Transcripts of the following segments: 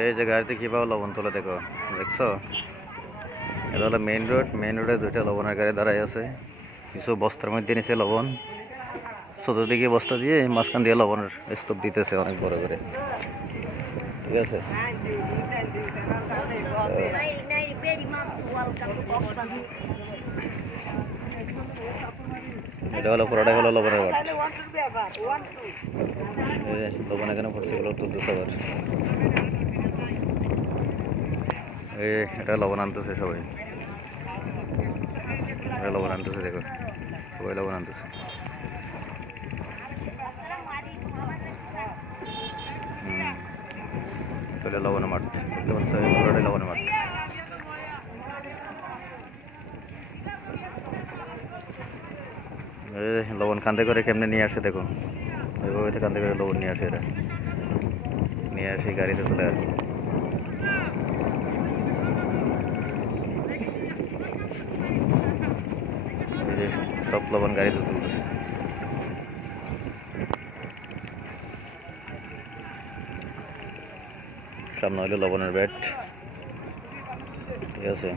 এই যে গাড়িতে কীভাবে লবণ তোলে দেখো, দেখছো? এটা হলো মেইন রোড। মেইন রোডে দুইটা লবণের গাড়ি দাঁড়াই আছে। কিছু বস্তার মধ্যে নিচে লবণ, চতুর্দিকে বস্তা দিয়ে মাঝখান দিয়ে লবণের স্তূপ দিতেছে অনেক বড় করে। ঠিক আছে, এটা হলো পুরোটাই হলো লবণের ঘাট। লবণ এখানে ভর্তি হলো তুলতেছে আবার। এটা লবণ আনতেছে সবাই, এটা লবণ আনতেছে দেখো, সবাই লবণ আনতেছে। তাহলে লবণের মাঠ দেখতে পাচ্ছ, পুরোটাই লবণের মাঠ। লবণ কান্দে করে কেমনে নিয়ে আসে দেখো, ওইভাবে কান্দে করে লবণ নিয়ে আসে, এরা নিয়ে আসে গাড়িতে চলে আসে। এই যে সব লবণ গাড়িতে তুলতেছে। সামনে হইলো লবণের ব্যাট। ঠিক আছে,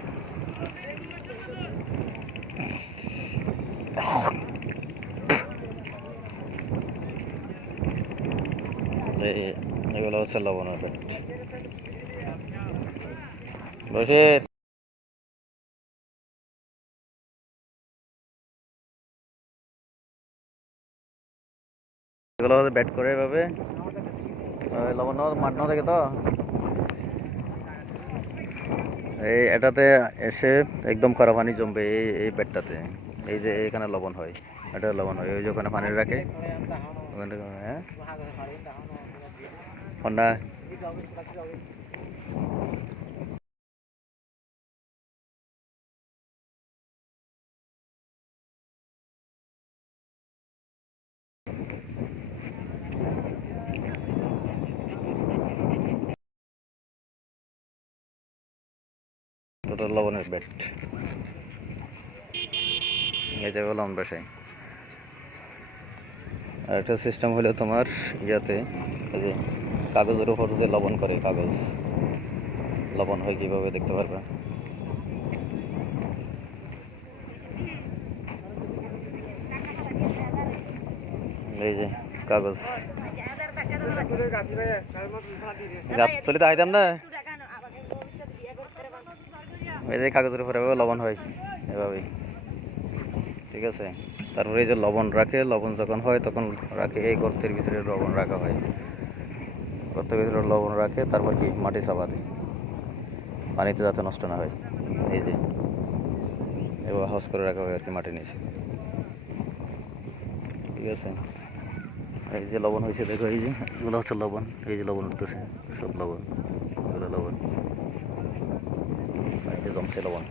এগুলো হচ্ছে লবণের ব্যাট। বসে এগুলো হচ্ছে ব্যাট করে এভাবে লবণ মাঠ না থাকে তো এই এটাতে এসে একদম কড়া পানি জমবে এই ব্যাটটাতে। এই যে এখানে লবণ হয়, এটা লবণ হয়, ওই যে ওখানে পানি রাখে ওখান থেকে। হ্যাঁ হন্ডা টোটাল লবণের ব্যাট। এই যে লবণ বাসায়। আর একটা সিস্টেম হলো তোমার ইয়াতে, এই যে কাগজের উপর যে লবণ করে, কাগজ লবণ হয় কীভাবে দেখতে পারবে। এই যে কাগজ গাছতলি তো আইতাম না, এই যে কাগজের উপর এভাবে লবণ হয় এভাবেই। ঠিক আছে, তারপরে এই যে লবণ রাখে, লবণ যখন হয় তখন রাখে এই গর্তের ভিতরে লবণ রাখা হয়, গর্তের ভিতরে লবণ রাখে, তারপর কি মাটি চাপা দেয় পানিতে যাতে নষ্ট না হয়। এই যে এবার হাউস করে রাখা হয় আর কি মাটির নিচে। ঠিক আছে, এই যে লবণ হয়েছে দেখো, এই যে এগুলো হচ্ছে লবণ, এই যে লবণ উঠতেছে সব লবণ, এগুলো লবণ, এই যে জমছে লবণ।